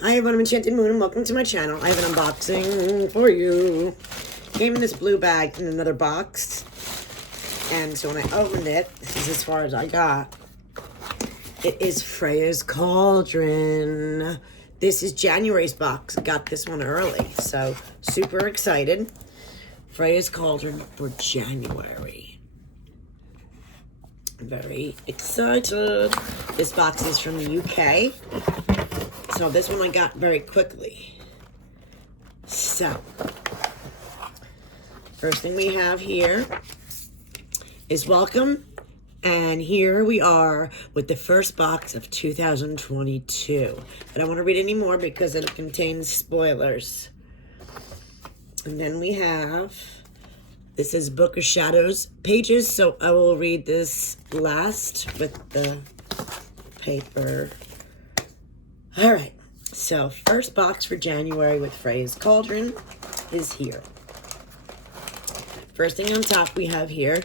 Hi everyone, I'm Enchanted Moon and welcome to my channel. I have an unboxing for you. Came in this blue bag in another box. And so when I opened it, this is as far as I got. It is Freyas Cauldron. This is January's box. Got this one early, so super excited. Freyas Cauldron for January. Very excited. This box is from the UK. So this one I got very quickly. So, first thing we have here is welcome. And here we are with the first box of 2022. I don't want to read any more because it contains spoilers. And then we have, this is Book of Shadows pages. So I will read this last with the paper. All right, so first box for January with Freyas Cauldron is here. First thing on top we have here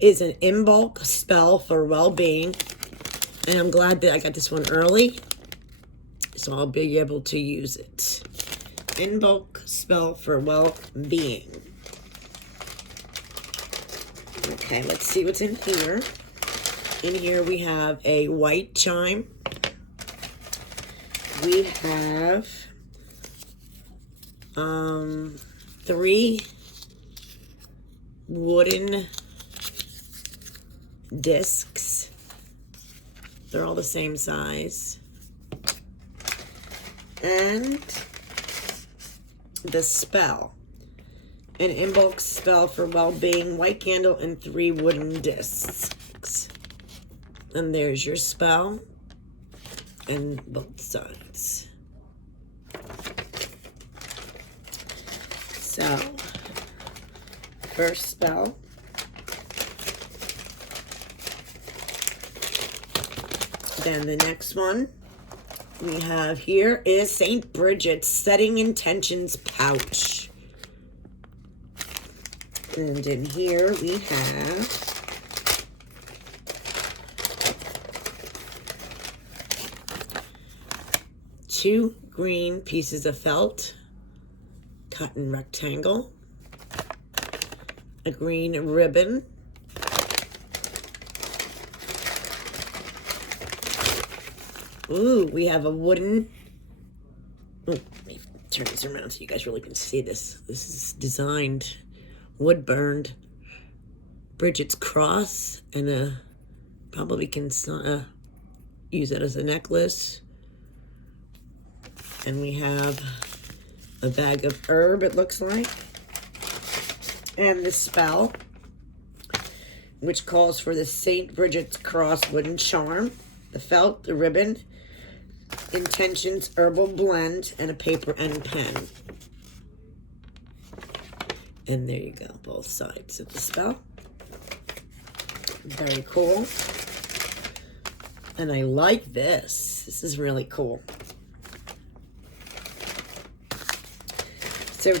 is an in bulk spell for well-being. And I'm glad that I got this one early, so I'll be able to use it. In bulk spell for well-being. Okay, let's see what's in here. In here we have a white chime. We have 3 wooden discs. They're all the same size. And the spell. An in bulk spell for well-being, white candle, and 3 wooden discs. And there's your spell. And both sides. So, first spell. Then the next one we have here is St. Bridget's Setting Intentions Pouch. And in here we have two green pieces of felt, cut in rectangle, a green ribbon, ooh, we have a wooden, let me turn this around so you guys really can see this. This is designed, wood burned, Bridget's cross, and probably can use it as a necklace. And we have a bag of herb, it looks like. And the spell, which calls for the St. Bridget's Cross wooden charm, the felt, the ribbon, intentions, herbal blend, and a paper and pen. And there you go, both sides of the spell. Very cool. And I like this. This is really cool. So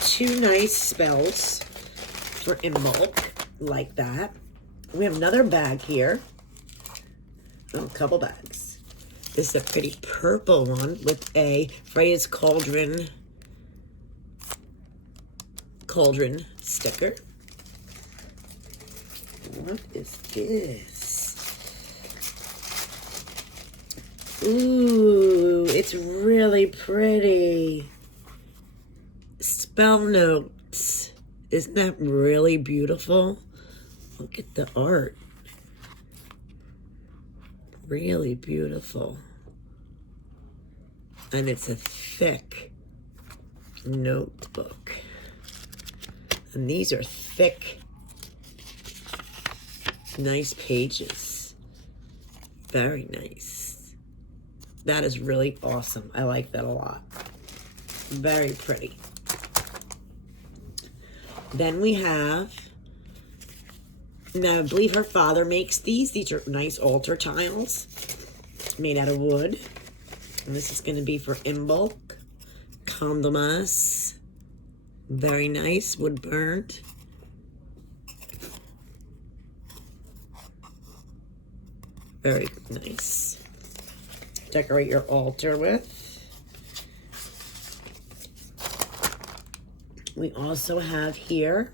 2 nice spells for in bulk, like that. We have another bag here. Oh, a couple bags. This is a pretty purple one with a Freyas Cauldron sticker. What is this? Ooh, it's really pretty. Spell notes. Isn't that really beautiful? Look at the art. Really beautiful. And it's a thick notebook. And these are thick, nice pages. Very nice. That is really awesome. I like that a lot. Very pretty. Then we have, now I believe her father makes these. These are nice altar tiles made out of wood. And this is going to be for in bulk. Condomas. Very nice, wood burned. Very nice. Decorate your altar with. We also have here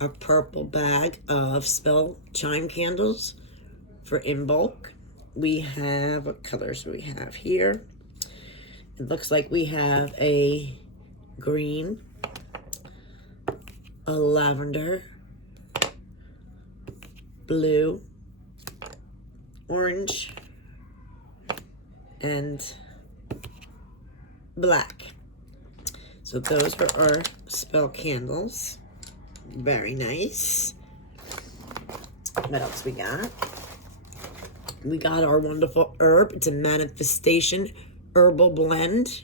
a purple bag of spell chime candles for in bulk. We have, what colors do we have here? It looks like we have a green, a lavender, blue, orange, and black. So those are our spell candles. Very nice. What else we got? We got our wonderful herb. It's a manifestation herbal blend.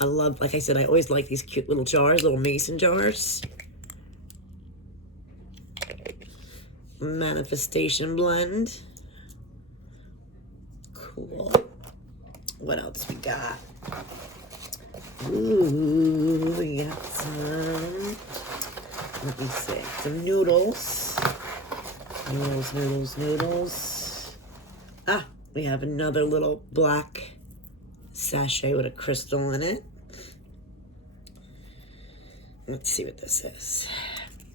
I love, like I said, I always like these cute little jars, little mason jars. Manifestation blend. Cool. What else we got? Ooh, we got some, let me see, some noodles. Noodles. Ah, we have another little black sachet with a crystal in it. Let's see what this is.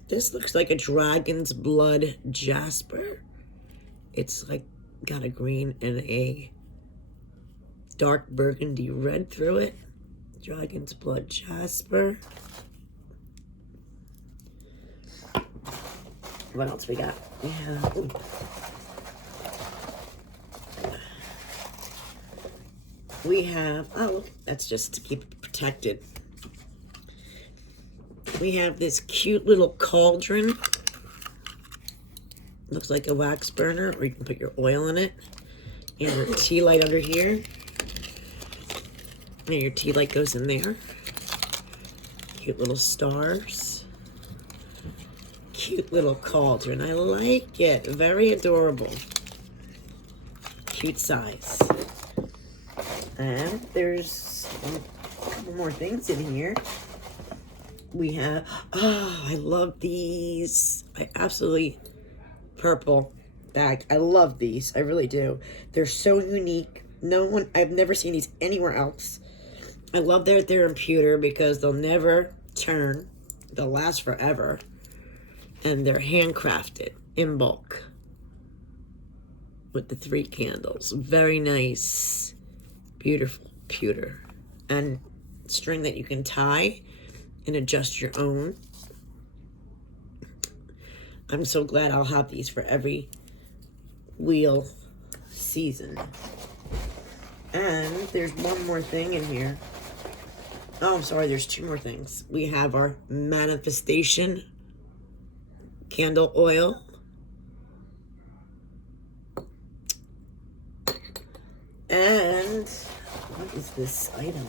This looks like a dragon's blood jasper. It's like got a green and a dark burgundy red through it. Dragon's blood jasper. What else we got? We have, ooh. We have, oh look, that's just to keep it protected. We have this cute little cauldron. Looks like a wax burner, or you can put your oil in it. And a tea light under here. And your tea light goes in there. Cute little stars. Cute little cauldron. I like it. Very adorable. Cute size. And there's a couple more things in here. We have, oh, I love these. I absolutely, purple bag. I love these. I really do. They're so unique. I've never seen these anywhere else. I love that they're in pewter because they'll never turn. They'll last forever. And they're handcrafted in bulk with the 3 candles. Very nice, beautiful pewter. And string that you can tie and adjust your own. I'm so glad I'll have these for every wheel season. And there's one more thing in here. Oh, I'm sorry, there's 2 more things. We have our manifestation candle oil. And what is this item?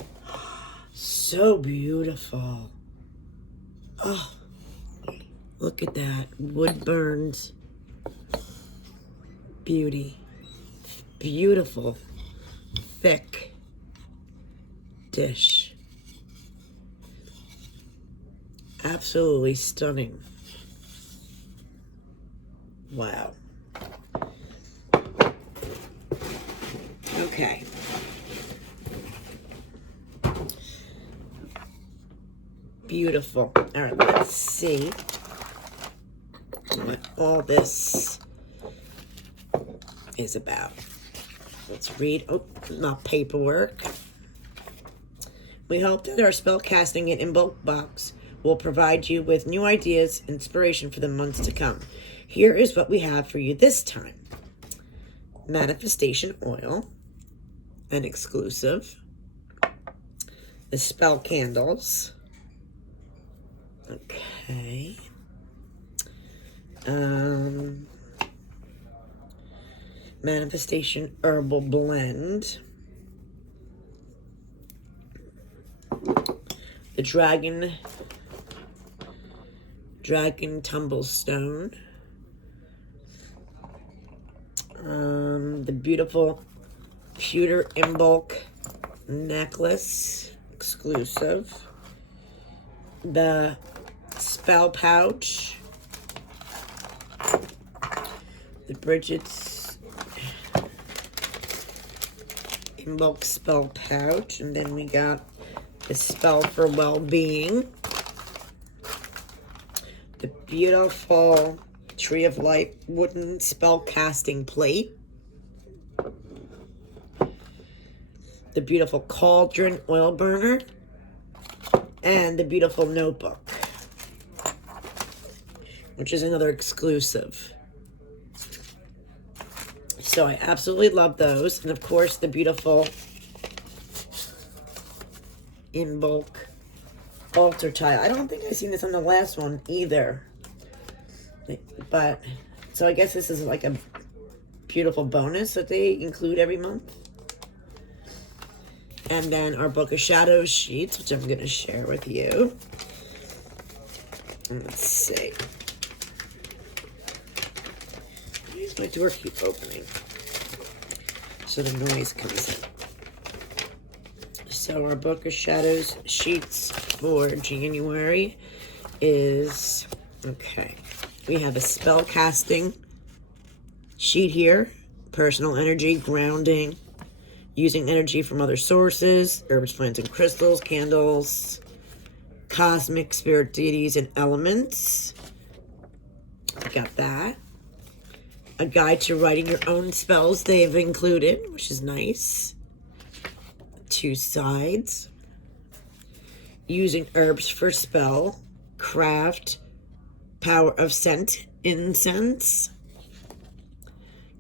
So beautiful. Oh, look at that. Wood burned beauty. Beautiful, thick dish. Absolutely stunning. Wow. Okay. Beautiful. All right, let's see what all this is about. Let's read. Oh, not paperwork. We hope that our spell casting and in bulk box will provide you with new ideas, inspiration for the months to come. Here is what we have for you this time. Manifestation oil, an exclusive. The spell candles. Okay. Manifestation herbal blend. The dragon tumblestone. The beautiful pewter in bulk necklace, exclusive. The spell pouch. The Bridget's in bulk spell pouch. And then we got the spell for well-being. beautiful Tree of Life wooden spell casting plate. The beautiful Cauldron oil burner. And the beautiful notebook, which is another exclusive. So I absolutely love those. And of course, the beautiful in bulk altar tile. I don't think I've seen this on the last one either. But, so I guess this is like a beautiful bonus that they include every month. And then our Book of Shadows sheets, which I'm going to share with you. Let's see. Why does my door keep opening? So the noise comes in. So our Book of Shadows sheets for January is, okay. We have a spell casting sheet here. Personal energy, grounding. Using energy from other sources, herbs, plants, and crystals, candles, cosmic spirit deities, and elements. I got that. A guide to writing your own spells they've included, which is nice. 2 sides. Using herbs for spell, craft, power of scent, incense,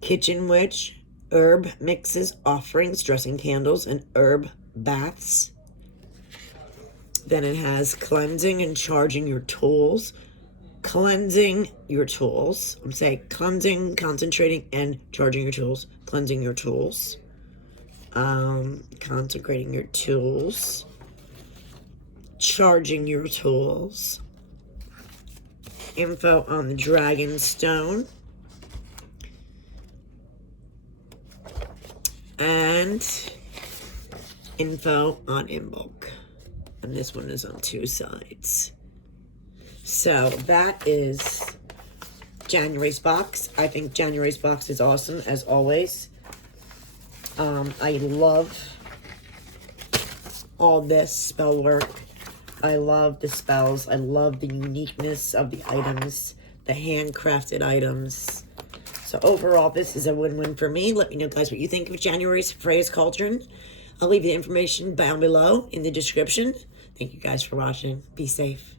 kitchen witch, herb mixes, offerings, dressing candles, and herb baths. Then it has cleansing and charging your tools. Cleansing your tools. I'm saying cleansing, concentrating, and charging your tools. Cleansing your tools. Consecrating your tools. Charging your tools. Info on the dragon stone. And info on in bulk. And this one is on 2 sides. So that is January's box. I think January's box is awesome, as always. I love all this spell work. I love the spells. I love the uniqueness of the items, the handcrafted items. So overall, this is a win-win for me. Let me know, guys, what you think of January's Freyas Cauldron. I'll leave the information down below in the description. Thank you guys for watching. Be safe.